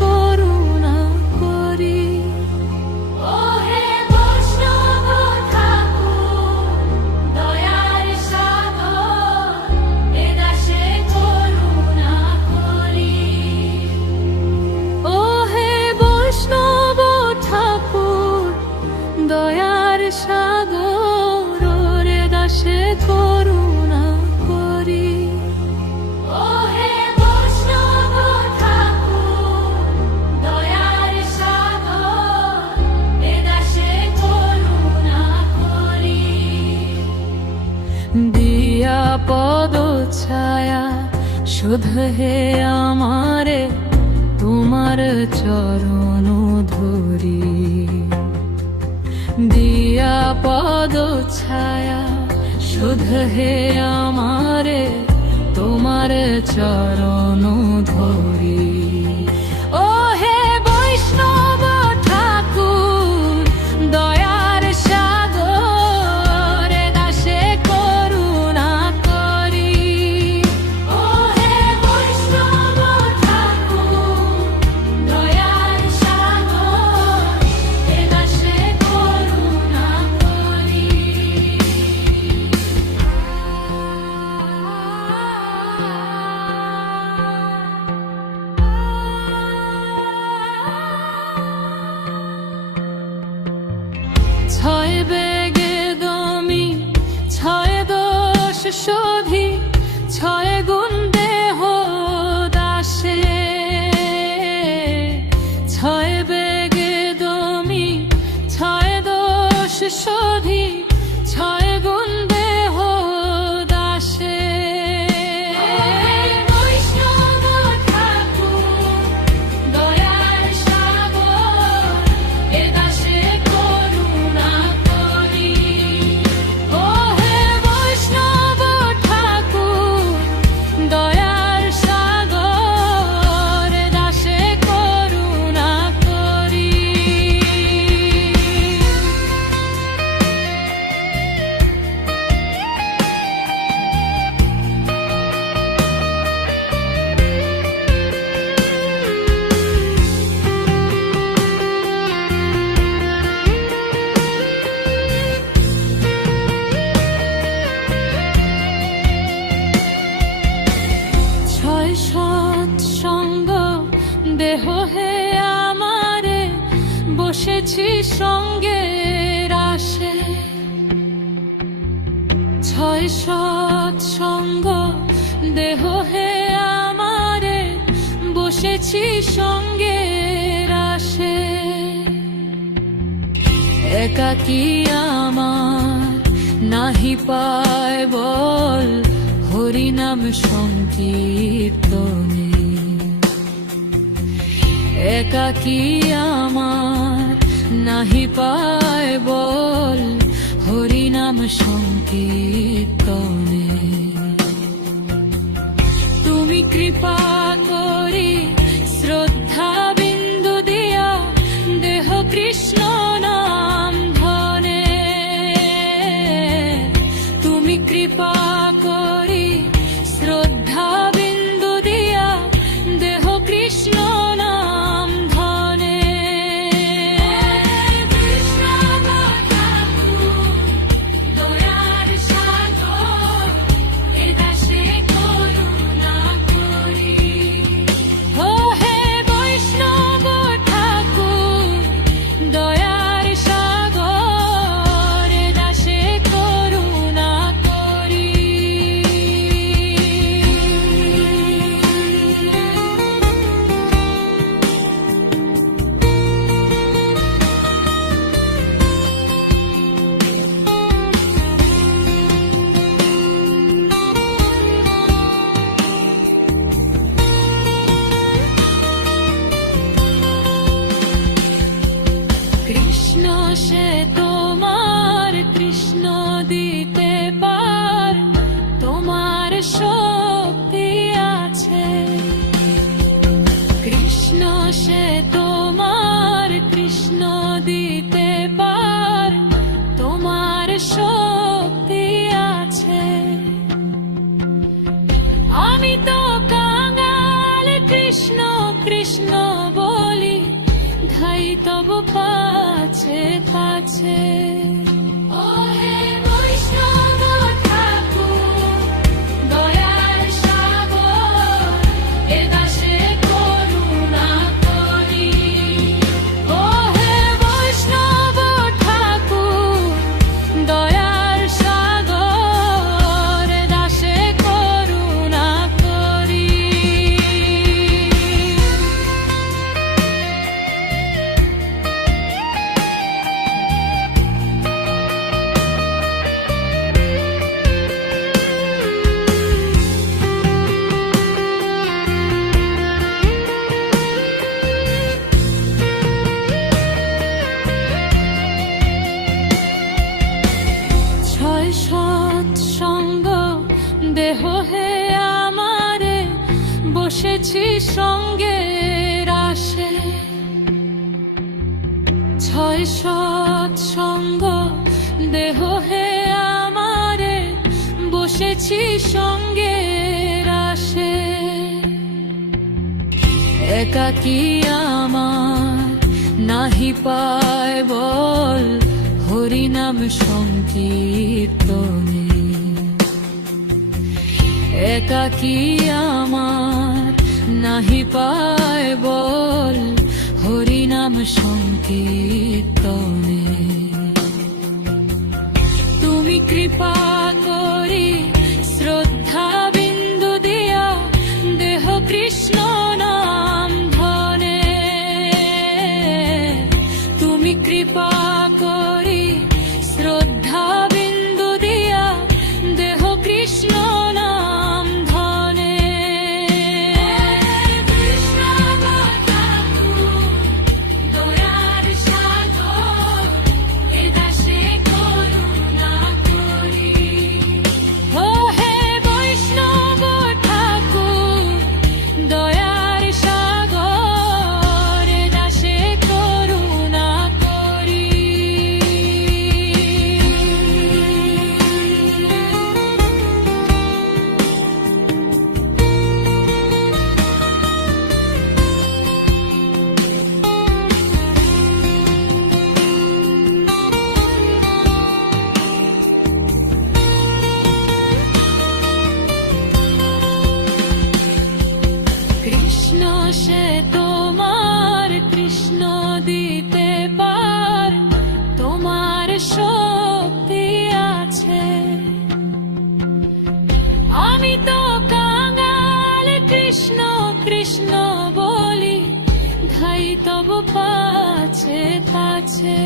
করুণা করি। ও হে বৈষ্ণব ঠাকুর, দয়ার সাগর, এ দাসে করুণা করি। ও হে বৈষ্ণব ঠাকুর, দয়ার সাগর, এ দাসে করুণা করি। ও হে বৈষ্ণব ঠাকুর, দয়ার সাগর, এ দাসে করুণা করি। দিয়া পদ ছায়া শুধু হে আমারে, তোমার চরণ ধরি। দিয়া পদ ছায়া শুধু হে আমারে, তোমার চরণ ধরি। ও হে বৈষ্ণব ঠাকুর, দয়ার সাগর, এ দাসে করুণা করি। ও হে বৈষ্ণব ঠাকুর, দয়ার সাগর, এ দাসে করুণা করি। ছয় বেগে দমি, ছয় দোষ শোধি, ছয় গুণ দেহ দাসে। ছয় বেগে দমি, ছয় দোষ শোধি, ছয় গুণ দেহ দাসে। বৈষ্ণব ঠাকুর, দয়ার সাগর, এ দাসে করুণা করি। ও হে বৈষ্ণব ঠাকুর, দয়ার সাগর, এ দাসে করুণা করি। ছয় সৎসঙ্গ দেহ হে আমারে, বসেছি সঙ্গের আসে। ছয় সৎসঙ্গ দেহ হে আমারে, বসেছি সঙ্গের আসে। একাকী আমার নাহি পায় বল, হরিনাম সংকীর্তনে। একাকী আমার নাহি পায় বল, হরিনাম সংকীর্তনে। তুমি কৃপা করি শ্রদ্ধা বিন্দু দিয়া, দেহ কৃষ্ণ নাম ধনে। তুমি কৃপা করি শ্রদ্ধা বিন্দু দিয়া, দেহ কৃষ্ণ নাম ধনে। বৈষ্ণব ঠাকুর, দয়ার সাগর, এ দাসে করুণা করি। ও হে বৈষ্ণব ঠাকুর, দয়ার সাগর, এ দাসে করুণা করি। কৃষ্ণ সে তোমার, কৃষ্ণ দিতে পার, তোমার শক্তি আছে। কৃষ্ণ সে তোমার, কৃষ্ণ দিতে পার, তোমার শক্তি আছে। আমি তো কাঙাল, কৃষ্ণ কৃষ্ণ বলে তব পাছে পাছে। ও হে বৈষ্ণব ঠাকুর, দয়ার সাগর, এ দাসে করুণা করি। ও হে বৈষ্ণব ঠাকুর, দয়ার সাগর, এ দাসে করুণা করি। ছয় সৎসঙ্গ দেহ হে আমারে, বসেছি সঙ্গের আসে। ছয় সৎসঙ্গ দেহ হে আমারে, বসেছি সঙ্গের আসে। একাকী আমার নাহি পায় বল, হরিনাম সংকীর্তনে। একাকী আমার নাহি পায় বল, হরিনাম সংকীর্তনে। তুমি কৃপা করি শ্রদ্ধা বিন্দু দিয়া, দেহ কৃষ্ণ নাম ধনে। তুমি কৃপা করি শ্রদ্ধা বিন্দু দিয়া, দেহ কৃষ্ণ নাম ধনে। বৈষ্ণব ঠাকুর, দয়ার সাগর, এ দাসে করুণা করি। ও হে বৈষ্ণব ঠাকুর, দয়ার সাগর, এ দাসে করুণা করি। কৃষ্ণ সে তোমার, কৃষ্ণ দিতে পার, তোমার শক্তি আছে। আমি তো কাঙাল, কৃষ্ণ কৃষ্ণ বলি, ধাই তব পাছে পাছে।